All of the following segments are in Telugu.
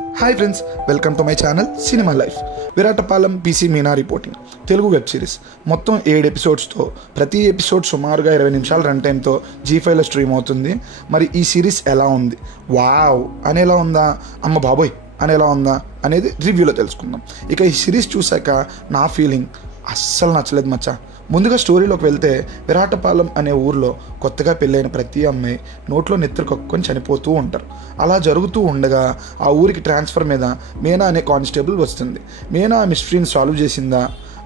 Hi friends, welcome to my channel cinema life. Viratapalem PC Meena reporting Telugu web series మొత్తం 7 ఎపిసోడ్స్తో, ప్రతి ఎపిసోడ్ సుమారుగా 20 నిమిషాల రన్ టైంతో G5లో స్ట్రీమ్ అవుతుంది. మరి ఈ సిరీస్ ఎలా ఉంది, వావ్ అనేలా ఉందా, అమ్మ బాబోయ్ అనేలా ఉందా అనేది రివ్యూలో తెలుసుకుందాం. ఇక ఈ సిరీస్ చూశాక నా ఫీలింగ్ అస్సలు నచ్చలేదు మచ్చా. ముందుగా స్టోరీలోకి వెళ్తే, విరాటపాలెం అనే ఊర్లో కొత్తగా పెళ్ళైన ప్రతి అమ్మాయి నోట్లో నెత్తురు కక్కుని చనిపోతూ ఉంటారు. అలా జరుగుతూ ఉండగా ఆ ఊరికి ట్రాన్స్ఫర్ మీద మీనా అనే కానిస్టేబుల్ వస్తుంది. మీనా ఆ మిస్టరీని సాల్వ్ చేసిందా,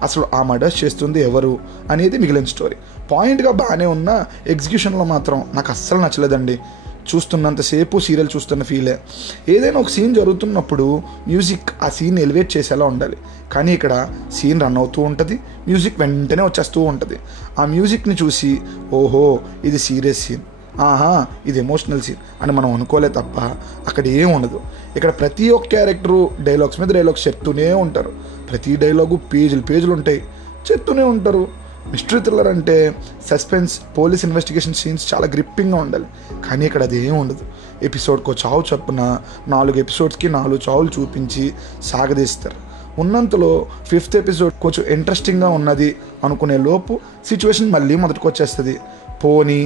అసలు ఆ మర్డర్స్ చేస్తుంది ఎవరు అనేది మిగిలిన స్టోరీ. పాయింట్గా బాగానే ఉన్న ఎగ్జిక్యూషన్లో మాత్రం నాకు అస్సలు నచ్చలేదండి. చూస్తున్నంతసేపు సీరియల్ చూస్తున్న ఫీలే. ఏదైనా ఒక సీన్ జరుగుతున్నప్పుడు మ్యూజిక్ ఆ సీన్ ఎలివేట్ చేసేలా ఉండాలి, కానీ ఇక్కడ సీన్ రన్ అవుతూ ఉంటుంది, మ్యూజిక్ వెంటనే వచ్చేస్తూ ఉంటుంది. ఆ మ్యూజిక్ని చూసి ఓహో ఇది సీరియస్ సీన్, ఆహా ఇది ఎమోషనల్ సీన్ అని మనం అనుకోలే తప్ప అక్కడ ఏం ఉండదు. ఇక్కడ ప్రతి ఒక్క క్యారెక్టరు డైలాగ్స్ మీద డైలాగ్స్ చెప్తూనే ఉంటారు. ప్రతి డైలాగు పేజీలు ఉంటాయి, చెప్తూనే ఉంటారు. మిస్టరీ థ్రిల్లర్ అంటే సస్పెన్స్, పోలీస్ ఇన్వెస్టిగేషన్ సీన్స్ చాలా గ్రిప్పింగ్గా ఉండాలి, కానీ ఇక్కడ అది ఏం ఉండదు. ఎపిసోడ్కో చావు చప్పున 4 ఎపిసోడ్స్కి 4 చావులు చూపించి సాగదీస్తారు. ఉన్నంతలో 5th ఎపిసోడ్ కొంచెం ఇంట్రెస్టింగ్గా ఉన్నది అనుకునే లోపు సిచ్యువేషన్ మళ్ళీ మొదటికి వచ్చేస్తుంది. పోనీ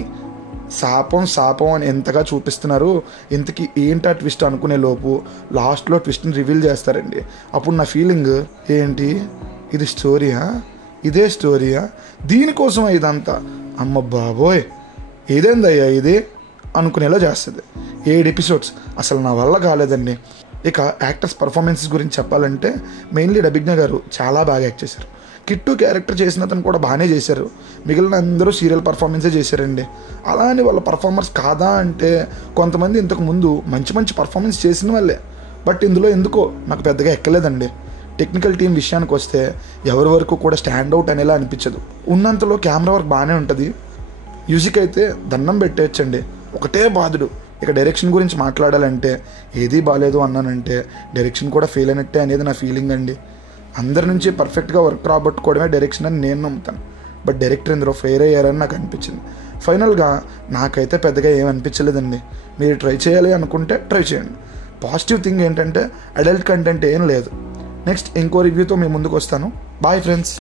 శాపం అని ఎంతగా చూపిస్తున్నారు, ఇంతకీ ఏంటా ట్విస్ట్ అనుకునే లోపు లాస్ట్లో ట్విస్ట్ని రివీల్ చేస్తారండి. అప్పుడు నా ఫీలింగ్ ఏంటి, ఇది స్టోరీయా, ఇదే స్టోరీయా, దీనికోసం ఇదంతా, అమ్మ బాబోయ్ ఏదేందయ్యా ఇది అనుకునేలా చేస్తుంది. 7 ఎపిసోడ్స్ అసలు నా వల్ల కాలేదండి. ఇక యాక్టర్స్ పర్ఫార్మెన్సెస్ గురించి చెప్పాలంటే మెయిన్లీ డబిజ్ఞ గారు చాలా బాగా యాక్ట్ చేశారు. కిట్టు క్యారెక్టర్ చేసిన అతను కూడా బాగానే చేశారు. మిగిలిన అందరూ సీరియల్ పర్ఫార్మెన్సే చేశారండి. అలా అని వాళ్ళ పర్ఫార్మర్స్ కాదా అంటే, కొంతమంది ఇంతకు ముందు మంచి పర్ఫార్మెన్స్ చేసిన వాళ్ళే, బట్ ఇందులో ఎందుకో నాకు పెద్దగా ఎక్కలేదండి. టెక్నికల్ టీం విషయానికి వస్తే ఎవరి వరకు కూడా స్టాండ్ అవుట్ అనేలా అనిపించదు. ఉన్నంతలో కెమెరా వర్క్ బాగానే ఉంటుంది. మ్యూజిక్ అయితే దండం పెట్టేయచ్చండి, ఒకటే బాధుడు. ఇక డైరెక్షన్ గురించి మాట్లాడాలంటే ఏదీ బాగాలేదు అన్నానంటే డైరెక్షన్ కూడా ఫెయిల్ అయినట్టే అనేది నా ఫీలింగ్ అండి. అందరి నుంచి పర్ఫెక్ట్గా వర్క్ రాబట్టుకోవడమే డైరెక్షన్ అని నేను నమ్ముతాను, బట్ డైరెక్టర్ ఇందులో ఫెయిల్ అయ్యారని నాకు అనిపించింది. ఫైనల్గా నాకైతే పెద్దగా ఏం అనిపించలేదండి. మీరు ట్రై చేయాలి అనుకుంటే ట్రై చేయండి. పాజిటివ్ థింగ్ ఏంటంటే అడల్ట్ కంటెంట్ ఏం లేదు. నెక్స్ట్ ఇంకో రివ్యూతో మీ ముందుకు వస్తాను. Bye friends.